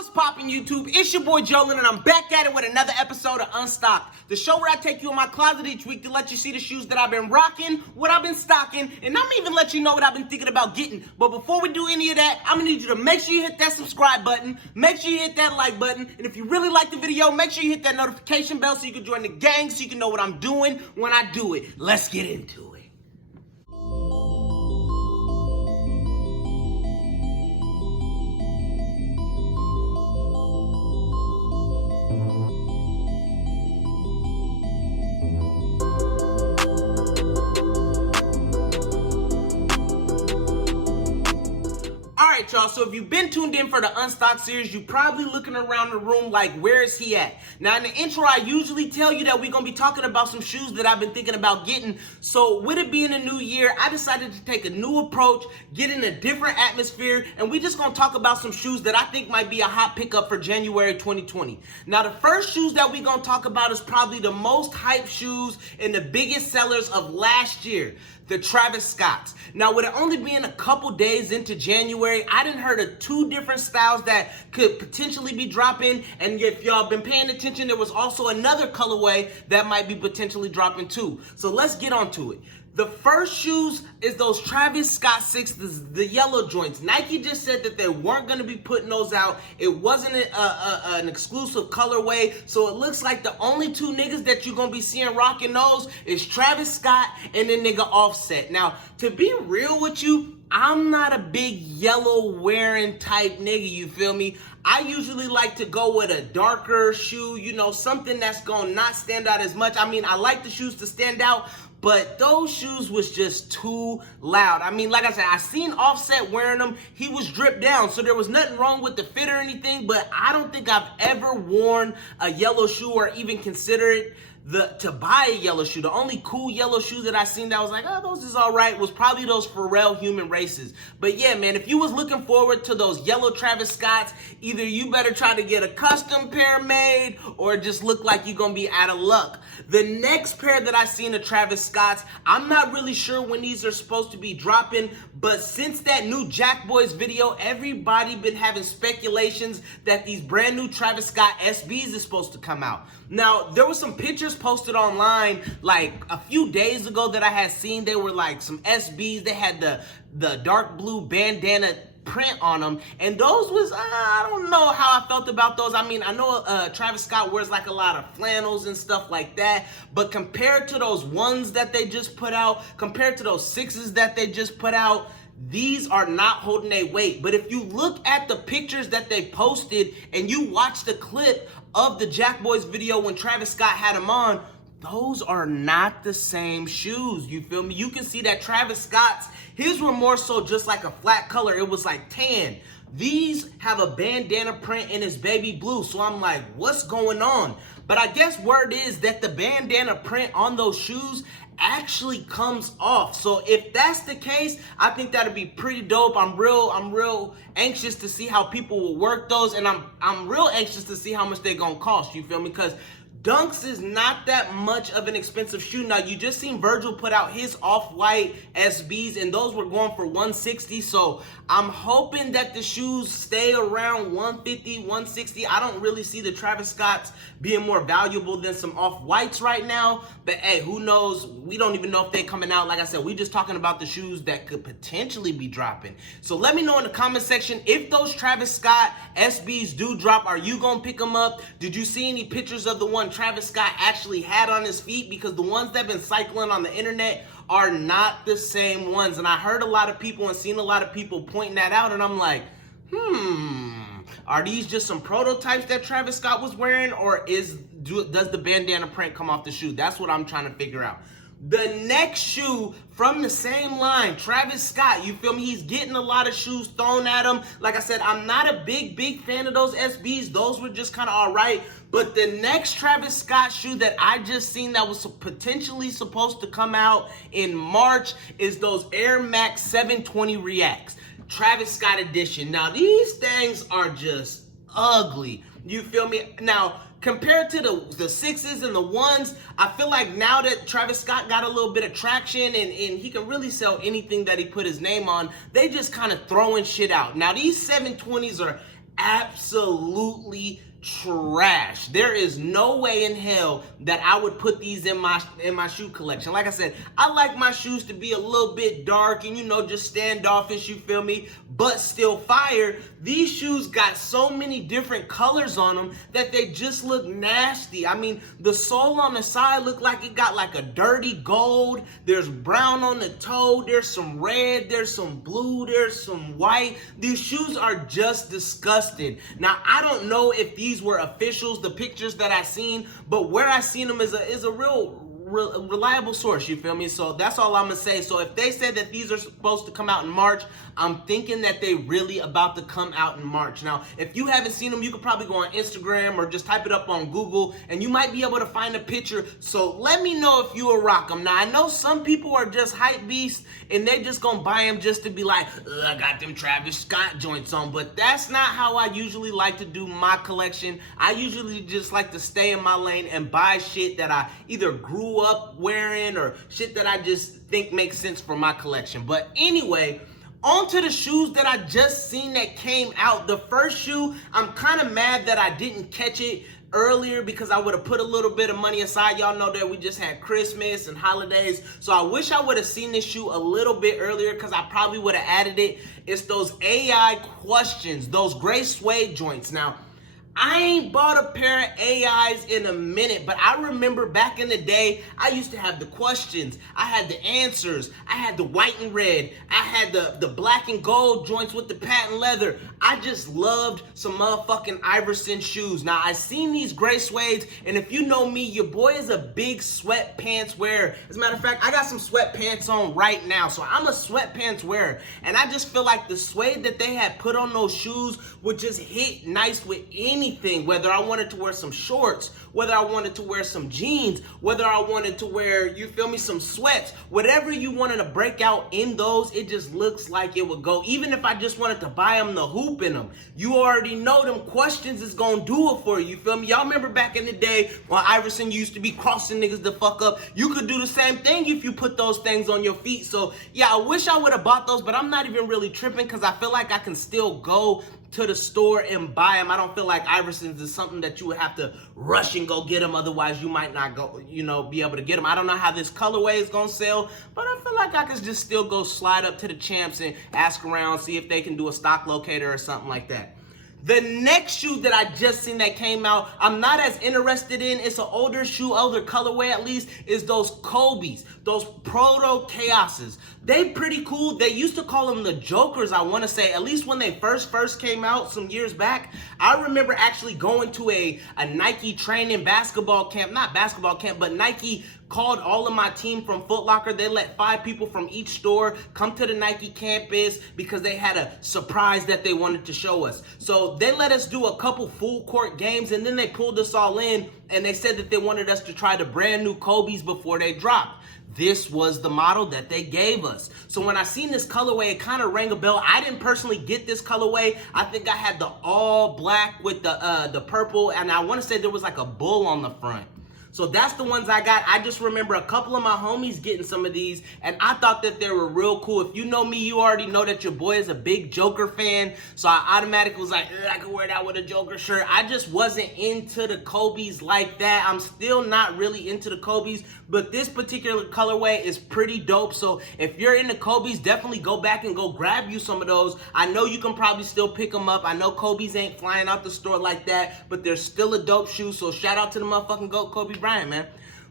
What's poppin' YouTube? It's your boy Jolin and I'm back at it with another episode of Unstocked, the show where I take you in my closet each week to let you see the shoes that I've been rocking, what I've been stocking, and I'm even let you know what I've been thinking about getting. But before we do any of that, I'm gonna need you to make sure you hit that subscribe button, make sure you hit that like button, and if you really like the video, make sure you hit that notification bell so you can join the gang so you can know what I'm doing when I do it. Let's get into it. Alright y'all, so if you've been tuned in for the Unstocked series, you're probably looking around the room like, where is he at? Now in the intro, I usually tell you that we're going to be talking about some shoes that I've been thinking about getting. So with it being a new year, I decided to take a new approach, get in a different atmosphere, and we're just going to talk about some shoes that I think might be a hot pickup for January 2020. Now the first shoes that we're going to talk about is probably the most hyped shoes and the biggest sellers of last year. The Travis Scotts. Now, with it only being a couple days into January, I done heard of two different styles that could potentially be dropping. And if y'all been paying attention, there was also another colorway that might be potentially dropping too. So let's get on to it. The first shoes is those Travis Scott 6s, the yellow joints. Nike just said that they weren't going to be putting those out. It wasn't an exclusive colorway. So it looks like the only two niggas that you're going to be seeing rocking those is Travis Scott and the nigga Offset. Now, to be real with you, I'm not a big yellow wearing type nigga, you feel me? I usually like to go with a darker shoe, you know, something that's going to not stand out as much. I mean, I like the shoes to stand out, but those shoes was just too loud. I mean, like I said, I seen Offset wearing them. He was dripped down, so there was nothing wrong with the fit or anything, but I don't think I've ever worn a yellow shoe or even considered to buy a yellow shoe. The only cool yellow shoe that I seen that was like, oh, those is all right, was probably those Pharrell Human Races. But yeah, man, if you was looking forward to those yellow Travis Scotts, either you better try to get a custom pair made or just look like you're gonna be out of luck. The next pair that I seen of Travis Scotts, I'm not really sure when these are supposed to be dropping, but since that new Jack Boys video, everybody been having speculations that these brand new Travis Scott SBs is supposed to come out. Now, there were some pictures posted online like a few days ago that I had seen. They were like some SBs. They had the dark blue bandana print on them, and those was, I don't know how I felt about those. I mean, I know Travis Scott wears like a lot of flannels and stuff like that, but compared to those ones that they just put out, compared to those 6s that they just put out, these are not holding their weight. But if you look at the pictures that they posted and you watch the clip of the Jack Boys video when Travis Scott had them on, those are not the same shoes, you feel me? You can see that Travis Scott's, his were more so just like a flat color. It was like tan. These have a bandana print and it's baby blue. So I'm like, what's going on? But I guess word is that the bandana print on those shoes actually comes off. So if that's the case, I think that'd be pretty dope. I'm real anxious to see how people will work those, and I'm real anxious to see how much they're gonna cost, you feel me? Because Dunks is not that much of an expensive shoe. Now, you just seen Virgil put out his off-white SBs, and those were going for $160. So I'm hoping that the shoes stay around $150, $160. I don't really see the Travis Scotts being more valuable than some off-whites right now. But hey, who knows? We don't even know if they're coming out. Like I said, we just talking about the shoes that could potentially be dropping. So let me know in the comment section, if those Travis Scott SBs do drop, are you gonna pick them up? Did you see any pictures of the one Travis Scott actually had on his feet? Because the ones that have been cycling on the internet are not the same ones. And I heard a lot of people and seen a lot of people pointing that out, and I'm like, are these just some prototypes that Travis Scott was wearing, or does the bandana print come off the shoe? That's what I'm trying to figure out. The next shoe from the same line, Travis Scott, you feel me? He's getting a lot of shoes thrown at him. Like I said, I'm not a big fan of those SBs. Those were just kind of all right. But the next Travis Scott shoe that I just seen that was potentially supposed to come out in March is those Air Max 720 Reacts. Travis Scott edition. Now, these things are just ugly. You feel me? Now, compared to the 6s and the 1s, I feel like now that Travis Scott got a little bit of traction and he can really sell anything that he put his name on, they just kind of throwing shit out. Now, these 720s are absolutely trash. There is no way in hell that I would put these in my shoe collection. Like I said, I like my shoes to be a little bit dark and, you know, just standoffish, you feel me, but still fire. These shoes got so many different colors on them that they just look nasty. I mean, the sole on the side look like it got like a dirty gold. There's brown on the toe. There's some red. There's some blue. There's some white. These shoes are just disgusting. Now, I don't know if these were officials, the pictures that I seen, but where I seen them is a real reliable source, you feel me? So that's all I'm gonna say. So if they said that these are supposed to come out in March, I'm thinking that they really about to come out in March. Now, if you haven't seen them, you could probably go on Instagram or just type it up on Google and you might be able to find a picture. So let me know if you will rock them. Now, I know some people are just hype beasts and they just gonna buy them just to be like, I got them Travis Scott joints on, but that's not how I usually like to do my collection. I usually just like to stay in my lane and buy shit that I either grew up wearing or shit that I just think makes sense for my collection. But anyway, on to the shoes that I just seen that came out. The first shoe, I'm kind of mad that I didn't catch it earlier because I would have put a little bit of money aside. Y'all know that we just had Christmas and holidays, so I wish I would have seen this shoe a little bit earlier because I probably would have added it. It's those AI questions, those gray suede joints. Now, I ain't bought a pair of AIs in a minute, but I remember back in the day, I used to have the questions, I had the answers, I had the white and red, I had the black and gold joints with the patent leather. I just loved some motherfucking Iverson shoes. Now, I seen these gray suedes, and if you know me, your boy is a big sweatpants wearer. As a matter of fact, I got some sweatpants on right now, so I'm a sweatpants wearer, and I just feel like the suede that they had put on those shoes would just hit nice with anything, whether I wanted to wear some shorts, whether I wanted to wear some jeans, whether I wanted to wear, you feel me, some sweats, whatever you wanted to break out in those, it just looks like it would go. Even if I just wanted to buy them the hoop in them, you already know them questions is gonna do it for you, you feel me? Y'all remember back in the day when Iverson used to be crossing niggas the fuck up? You could do the same thing if you put those things on your feet. So yeah, I wish I would have bought those, but I'm not even really tripping because I feel like I can still go to the store and buy them. I don't feel like Iverson's is something that you would have to rush and go get them. Otherwise, you might not go, you know, be able to get them. I don't know how this colorway is gonna sell, but I feel like I could just still go slide up to the Champs and ask around, see if they can do a stock locator or something like that. The next shoe that I just seen that came out, I'm not as interested in. It's an older shoe, older colorway at least, is those Kobe's, those Proto Chaoses. They pretty cool. They used to call them the Jokers, I want to say, at least when they first came out some years back. I remember actually going to a Nike training basketball camp, not basketball camp, but Nike called all of my team from Foot Locker. They let 5 people from each store come to the Nike campus because they had a surprise that they wanted to show us. So they let us do a couple full court games and then they pulled us all in and they said that they wanted us to try the brand new Kobe's before they dropped. This was the model that they gave us. So when I seen this colorway, it kind of rang a bell. I didn't personally get this colorway. I think I had the all black with the purple, and I want to say there was like a bull on the front. So that's the ones I got. I just remember a couple of my homies getting some of these, and I thought that they were real cool. If you know me, you already know that your boy is a big Joker fan, so I automatically was like, I could wear that with a Joker shirt. I just wasn't into the Kobe's like that. I'm still not really into the Kobe's, but this particular colorway is pretty dope. So if you're into Kobe's, definitely go back and go grab you some of those. I know you can probably still pick them up. I know Kobe's ain't flying out the store like that, but they're still a dope shoe. So shout out to the motherfucking GOAT, Kobe Bryant, man.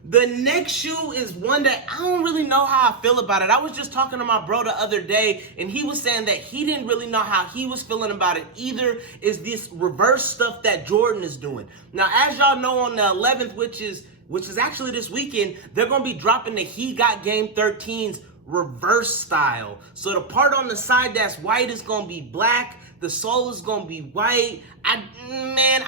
The next shoe is one that I don't really know how I feel about it. I was just talking to my bro the other day, and he was saying that he didn't really know how he was feeling about it either, is this reverse stuff that Jordan is doing. Now, as y'all know, on the 11th, which is actually this weekend, they're going to be dropping the He Got Game 13's reverse style. So the part on the side that's white is going to be black. The sole is going to be white.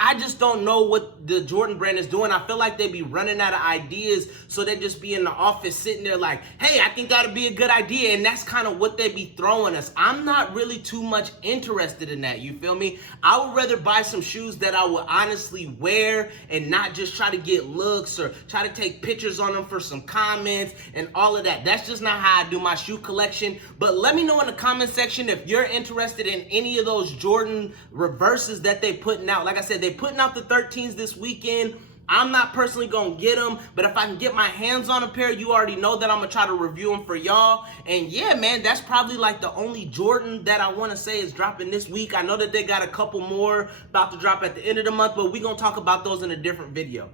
I just don't know what the Jordan brand is doing. I feel like they be running out of ideas, so they just be in the office sitting there like, hey, I think that'd be a good idea, and that's kind of what they be throwing us. I'm not really too much interested in that, you feel me? I would rather buy some shoes that I would honestly wear and not just try to get looks or try to take pictures on them for some comments and all of that. That's just not how I do my shoe collection. But let me know in the comment section if you're interested in any of those those Jordan reverses that they putting out. Like I said, they putting out the 13s this weekend. I'm not personally gonna get them, but if I can get my hands on a pair, you already know that I'm gonna try to review them for y'all. And yeah, man, that's probably like the only Jordan that I wanna say is dropping this week. I know that they got a couple more about to drop at the end of the month, but we gonna talk about those in a different video.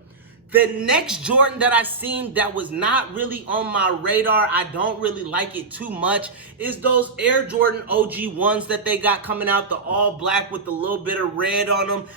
The next Jordan that I seen that was not really on my radar, I don't really like it too much, is those Air Jordan OG ones that they got coming out, the all black with a little bit of red on them.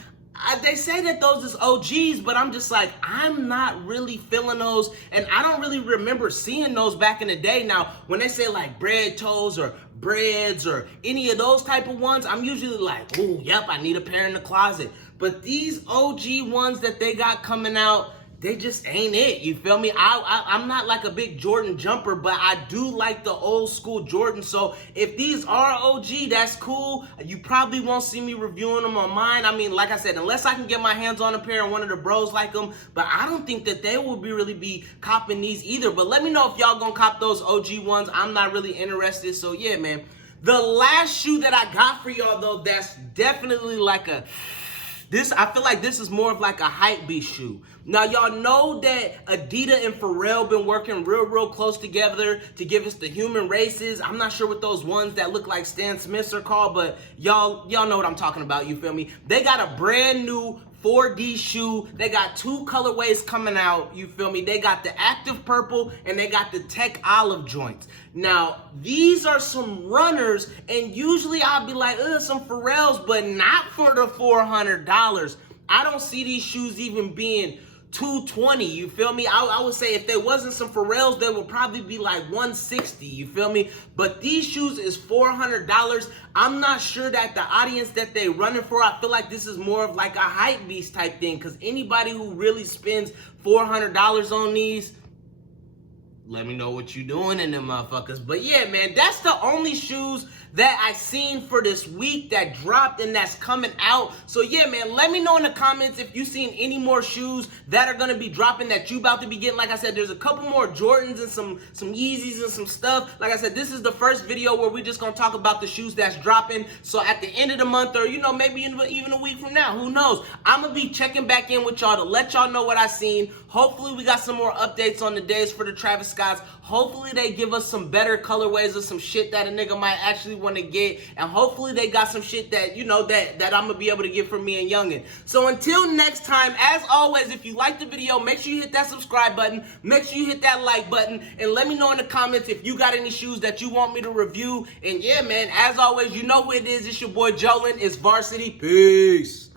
They say that those is OGs, but I'm just like, I'm not really feeling those, and I don't really remember seeing those back in the day. Now, when they say like bread toes or breads or any of those type of ones, I'm usually like, oh, yep, I need a pair in the closet. But these OG ones that they got coming out, they just ain't it, you feel me? I'm not like a big Jordan jumper, but I do like the old school Jordan. So if these are OG, that's cool. You probably won't see me reviewing them on mine. I mean, like I said, unless I can get my hands on a pair and one of the bros like them, but I don't think that they will really be copping these either. But let me know if y'all gonna cop those OG ones. I'm not really interested, so yeah, man. The last shoe that I got for y'all, though, that's definitely like I feel like this is more of like a hype beast shoe. Now, y'all know that Adidas and Pharrell been working real close together to give us the human races. I'm not sure what those ones that look like Stan Smiths are called, but y'all know what I'm talking about, you feel me? They got a brand new 4D shoe. They got two colorways coming out, you feel me? They got the active purple and they got the tech olive joints. Now, these are some runners, and usually I'll be like, some Pharrells, but not for the $400. I don't see these shoes even being $220, you feel me? I would say if there wasn't some Pharrells, they would probably be like $160, you feel me? But these shoes is $400. I'm not sure that the audience that they running for, I feel like this is more of like a hype beast type thing, because anybody who really spends $400 on these, let me know what you doing in them motherfuckers. But yeah, man, that's the only shoes that I seen for this week that dropped and that's coming out. So yeah, man, let me know in the comments if you seen any more shoes that are gonna be dropping that you about to be getting. Like I said, there's a couple more Jordans and some Yeezys and some stuff. Like I said, this is the first video where we're just gonna talk about the shoes that's dropping. So at the end of the month, or maybe even a week from now, who knows? I'm gonna be checking back in with y'all to let y'all know what I seen. Hopefully we got some more updates on the days for the Travis Scotts. Hopefully they give us some better colorways or some shit that a nigga might actually want to get, and hopefully they got some shit that that I'm gonna be able to get for me and Youngin. So until next time, as always, if you like the video, make sure you hit that subscribe button, make sure you hit that like button, and let me know in the comments if you got any shoes that you want me to review. And yeah, man, as always, you know who it is. It's your boy Jolin. It's Varsity. Peace.